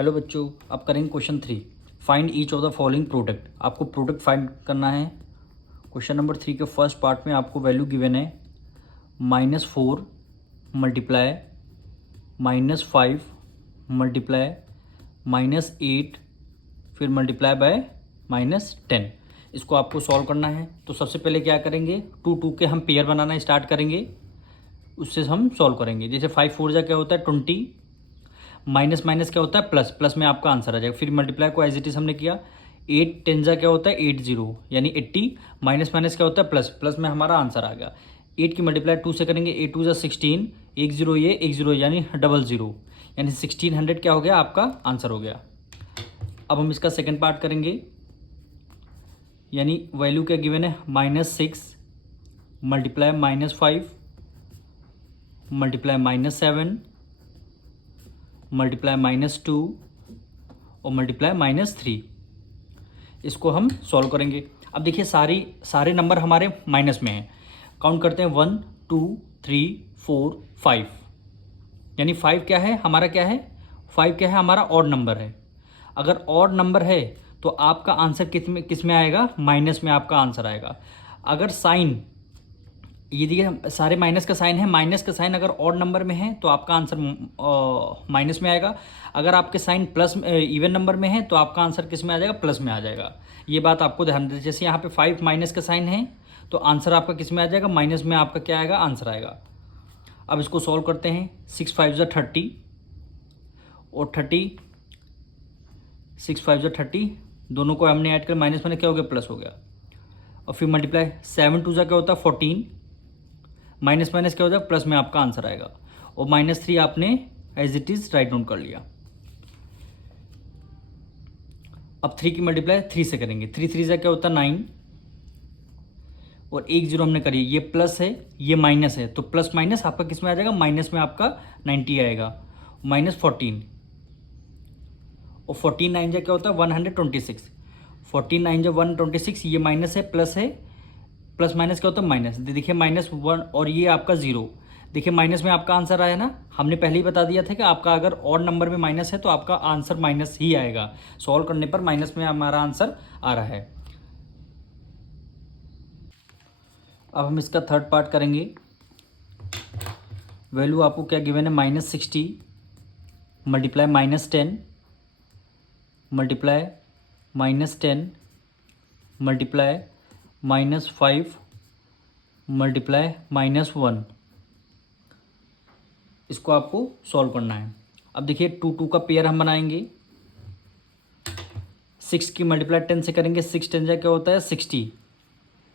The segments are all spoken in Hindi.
हेलो बच्चों, अब करेंगे question 3। Find each of the following product. आपको प्रोडक्ट फाइंड करना है। क्वेश्चन नंबर 3 के फर्स्ट पार्ट में आपको वैल्यू गिवन है -4 मल्टीप्लाई -5 मल्टीप्लाई -8 फिर मल्टीप्लाई बाय -10। इसको आपको सॉल्व करना है। तो सबसे पहले क्या करेंगे, 2 के हम पेयर बनाना स्टार्ट करेंगे, उससे हम सॉल्व करेंगे। जैसे 5 4 जा क्या होता है 20, माइनस माइनस क्या होता है प्लस, प्लस में आपका आंसर आ जाएगा। फिर मल्टीप्लाई को एज इट इज हमने किया। 8 10 जा क्या होता है 80 यानी 80, माइनस माइनस क्या होता है प्लस, प्लस में हमारा आंसर आ गया। 8 की मल्टीप्लाई 2 से करेंगे, 8 2 जा 16, 1 0 ये 1 0 यानी 00 यानी 1600 क्या हो गया आपका आंसर हो गया। अब हम इसका सेकेंड पार्ट करेंगे, यानी वैल्यू क्या गिवन है -6 मल्टीप्लाई -5 मल्टीप्लाई -7 मल्टीप्लाई -2 और मल्टीप्लाई -3। इसको हम सॉल्व करेंगे। अब देखिए सारे नंबर हमारे माइनस में हैं। काउंट करते हैं 1 2 3 4 5, यानी 5 क्या है हमारा, क्या है 5 क्या है हमारा ऑड नंबर है। अगर ऑड नंबर है तो आपका आंसर किस में आएगा, माइनस में आपका आंसर आएगा। अगर साइन ये देखिए सारे माइनस का साइन है, माइनस का साइन अगर ऑड नंबर में है तो आपका आंसर माइनस में आएगा। अगर आपके साइन प्लस इवन नंबर में है तो आपका आंसर किस में आ जाएगा, प्लस में आ जाएगा। ये बात आपको ध्यान दें। जैसे यहाँ पे 5 माइनस का साइन है तो आंसर आपका किस में आ जाएगा, माइनस में आपका क्या आएगा, आंसर आएगा। अब इसको सॉल्व करते हैं। 6 5 जा 30 और 30, 6 5 जा 30, दोनों को हमने ऐड कर माइनस में क्या हो गया, प्लस हो गया। और फिर मल्टीप्लाई 7 2 जा क्या होता है 14, माइनस माइनस क्या हो जाएगा, प्लस में आपका आंसर आएगा। और -3 आपने as it is write down कर लिया। अब 3 की मल्टीप्लाई 3 से करेंगे। 3 3 से क्या होता है 9 और 1 0 हमने करी। ये प्लस है ये माइनस है तो प्लस माइनस आपका किस में आ जाएगा, माइनस में आपका 90 आएगा। -14 और 14 9 जा क्या होता है 126, 14 9 जा 126, ये माइनस है प्लस है, प्लस माइनस क्या होता है माइनस। देखिए -1 और ये आपका 0। देखिए माइनस में आपका आंसर आया ना, हमने पहले ही बता दिया था कि आपका अगर ऑड नंबर में माइनस है तो आपका आंसर माइनस ही आएगा। सॉल्व करने पर माइनस में हमारा आंसर आ रहा है। अब हम इसका थर्ड पार्ट करेंगे। वैल्यू आपको क्या गिवन है -60 मल्टीप्लाई -10 मल्टीप्लाई -10 मल्टीप्लाई -5 मल्टीप्लाई -1। इसको आपको सॉल्व करना है। अब देखिए 2 का पेयर हम बनाएंगे। 6 की मल्टीप्लाई 10 से करेंगे। 6 10 जा क्या होता है 60,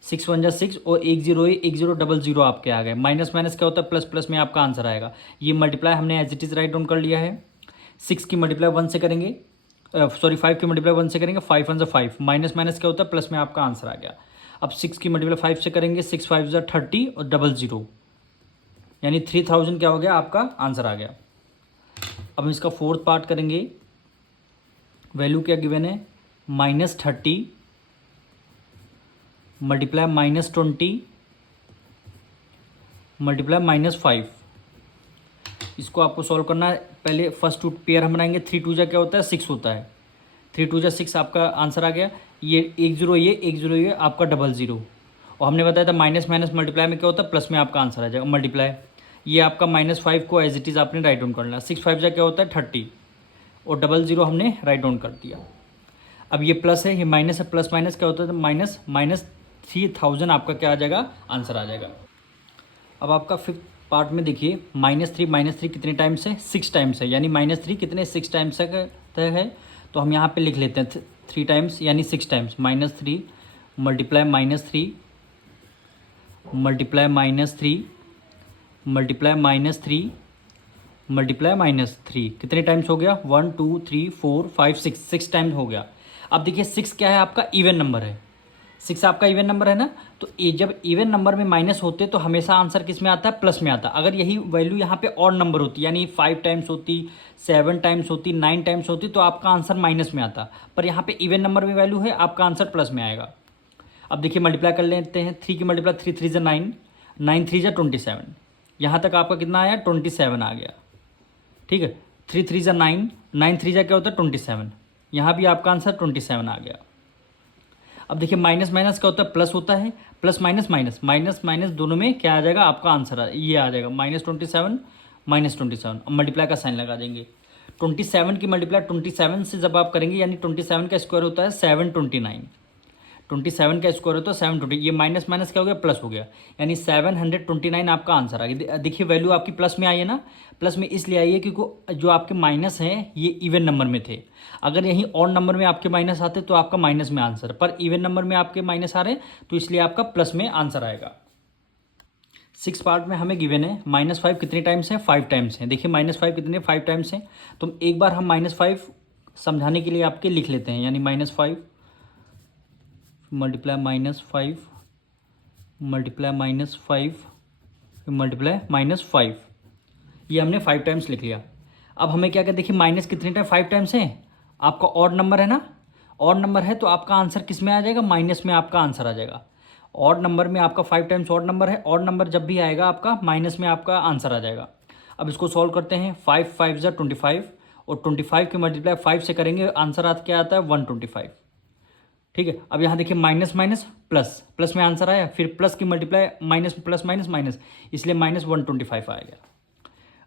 6 1 जा 6 और 1 0 1 0 00 आपके आ गए। माइनस माइनस क्या होता है प्लस, प्लस में आपका आंसर आएगा। ये मल्टीप्लाई हमने as it is write down कर लिया है। 6 की मल्टीप्लाई 1 से करेंगे, सॉरी 5 की मल्टीप्लाई 1 से करेंगे। 5 1 जा 5, माइनस माइनस क्या होता है प्लस में आपका आंसर आ गया। अब 6 की मल्टीप्लाई 5 से करेंगे। 6 5 जा 30 और 00 यानी 3000 क्या हो गया आपका आंसर आ गया। अब हम इसका फोर्थ पार्ट करेंगे। वैल्यू क्या गिवन है -30 मल्टीप्लाई -20 मल्टीप्लाई -5। इसको आपको सॉल्व करना है। पहले फर्स्ट 2 पेयर हम बनाएंगे। 3 2 जा क्या होता है 6 होता है। 3 2 जा 6 आपका आंसर आ गया। ये 1 0 ये 1 0 ये आपका 00 और हमने बताया था माइनस माइनस मल्टीप्लाई में क्या होता है प्लस में आपका आंसर आ जाएगा। मल्टीप्लाई ये आपका -5 को एज इट इज़ आपने राइट डाउन करना। 6 5 जा क्या होता है 30 और 00 हमने राइट डाउन कर दिया। अब ये प्लस है ये माइनस है, प्लस माइनस क्या होता है माइनस, -3000 आपका क्या आ जाएगा, आंसर आ जाएगा। अब आपका फिफ्थ पार्ट में देखिए -3 कितने टाइम्स है 6 टाइम्स है, यानी -3 कितने 6 टाइम्स तक है। तो हम यहाँ पे लिख लेते हैं 3 टाइम्स यानी 6 times. -3 multiply -3 multiply -3 multiply -3 multiply -3 कितने टाइम्स हो गया 1 2 3 4 5 6, 6 टाइम्स हो गया। अब देखिए 6 क्या है आपका इवन नंबर है। 6 आपका इवन नंबर है ना, तो जब इवन नंबर में माइनस होते तो हमेशा आंसर किस में आता है, प्लस में आता। अगर यही वैल्यू यहाँ पे ऑड नंबर होती यानी 5 टाइम्स होती, 7 टाइम्स होती, 9 टाइम्स होती तो आपका आंसर माइनस में आता। पर यहाँ पे इवन नंबर में वैल्यू है, आपका आंसर प्लस में आएगा। अब देखिए मल्टीप्लाई कर लेते हैं। 3 की मल्टीप्लाई 3 3 जा 9, 9 3 जा 27, यहाँ तक आपका कितना आया 27 आ गया। ठीक है, 3 3 जा 9, 9 3 जा क्या होता है 27, यहाँ भी आपका आंसर 27 आ गया। अब देखिए माइनस माइनस क्या होता है प्लस होता है, plus minus minus, minus minus दोनों में क्या आ जाएगा आपका आंसर ये आ जाएगा -27 -27। अब मल्टीप्लाई का साइन लगा देंगे। 27 की मल्टीप्लाई 27 से जब आप करेंगे यानी 27 का स्क्वायर होता है 729, 27 का स्क्वायर होता है 720, ये माइनस माइनस क्या हो गया प्लस हो गया, यानी 729 आपका आंसर आ गया। देखिए वैल्यू आपकी प्लस में आई है ना, प्लस में इसलिए आई है क्योंकि जो आपके माइनस हैं ये इवन नंबर में थे। अगर यहीं ऑड नंबर में आपके माइनस आते तो आपका माइनस में आंसर, पर इवन नंबर में आपके माइनस आ रहे हैं तो इसलिए आपका प्लस में आंसर आएगा। 6 पार्ट में हमें गिवन है -5 कितने टाइम्स है, 5 टाइम्स है। देखिए -5 कितने 5 टाइम्स हैं, तो एक बार हम -5 समझाने के लिए आपके लिख लेते हैं, यानी -5 मल्टीप्लाई -5 मल्टीप्लाई -5 मल्टीप्लाई -5, ये हमने 5 टाइम्स लिख लिया। अब हमें क्या कहते देखिए माइनस कितने टाइम 5 टाइम्स है, आपका ऑड नंबर है ना, ऑड नंबर है तो आपका आंसर किस में आ जाएगा, माइनस में आपका आंसर आ जाएगा। ऑड नंबर में आपका 5 टाइम्स ऑड नंबर है, ऑड नंबर जब भी आएगा आपका माइनस में आपका आंसर आ जाएगा। अब इसको सॉल्व करते हैं, 5 5 जा 25 और 25 की मल्टीप्लाई 5 से करेंगे, आंसर क्या आता है 125। ठीक है, अब यहाँ देखिए माइनस माइनस प्लस, प्लस में आंसर आया, फिर प्लस की multiply minus plus minus minus, इसलिए -125 आएगा।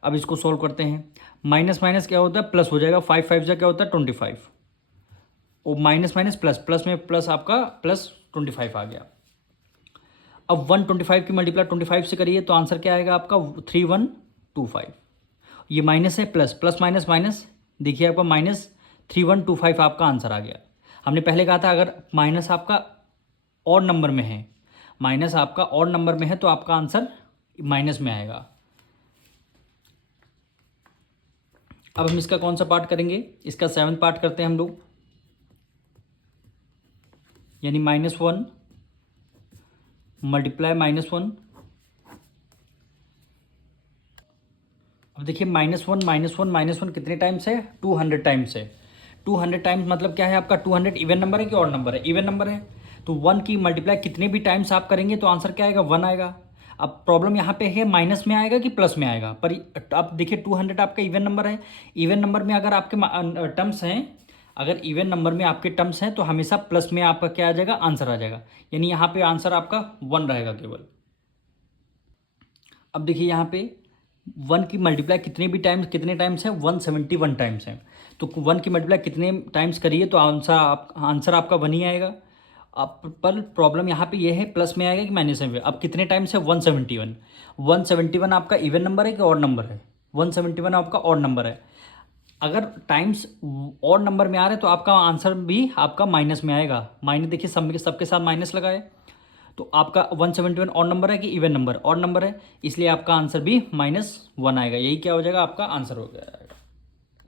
अब इसको सॉल्व करते हैं, माइनस माइनस क्या होता है प्लस हो जाएगा, 5 5 जा क्या होता है 25 और माइनस माइनस प्लस, प्लस में प्लस आपका +25 आ गया। अब 125 की मल्टीप्लाई 25 से करिए तो आंसर क्या आएगा आपका 3125। ये माइनस है प्लस, प्लस माइनस माइनस, देखिए आपका -3125 आपका आंसर आ गया। हमने पहले कहा था अगर माइनस आपका ऑड नंबर में है, माइनस आपका ऑड नंबर में है तो आपका आंसर माइनस में आएगा। अब हम इसका कौन सा पार्ट करेंगे, इसका 7th पार्ट करते हैं हम लोग, यानी -1 मल्टीप्लाई -1। अब देखिए -1 -1 -1 कितने टाइम्स है, 200 टाइम्स है। 200 टाइम्स मतलब क्या है आपका 200 इवन नंबर है कि ऑड नंबर है, इवन नंबर है, तो 1 की मल्टीप्लाई कितने भी टाइम्स आप करेंगे तो आंसर क्या आएगा 1 आएगा। अब प्रॉब्लम यहाँ पे है माइनस में आएगा कि प्लस में आएगा, पर अब देखिए 200 आपका इवन नंबर है, इवन नंबर में अगर आपके टर्म्स हैं, अगर इवन नंबर में आपके टर्म्स हैं तो हमेशा प्लस में आपका क्या आ जाएगा आंसर आ जाएगा, यानी यहाँ पे आंसर आपका 1 रहेगा केवल। अब देखिए यहाँ पे 1 की मल्टीप्लाई कितने टाइम्स है 171 टाइम्स है, तो 1 की मल्टीप्लाई कितने टाइम्स करिए तो आंसर आपका 1 ही आएगा। अब पर प्रॉब्लम यहाँ पे ये है प्लस में आएगा कि माइनस में। अब कितने टाइम्स है 171, 171 आपका इवन नंबर है कि ऑड नंबर है, 171 आपका ऑड नंबर है। अगर टाइम्स ऑड नंबर में आ रहे हैं तो आपका आंसर भी आपका माइनस में आएगा। माइनस देखिए सबके साथ माइनस लगाए तो आपका 171 ऑड नंबर है कि इवन नंबर, ऑड नंबर है, इसलिए आपका आंसर भी -1 आएगा। यही क्या हो जाएगा आपका आंसर हो गया।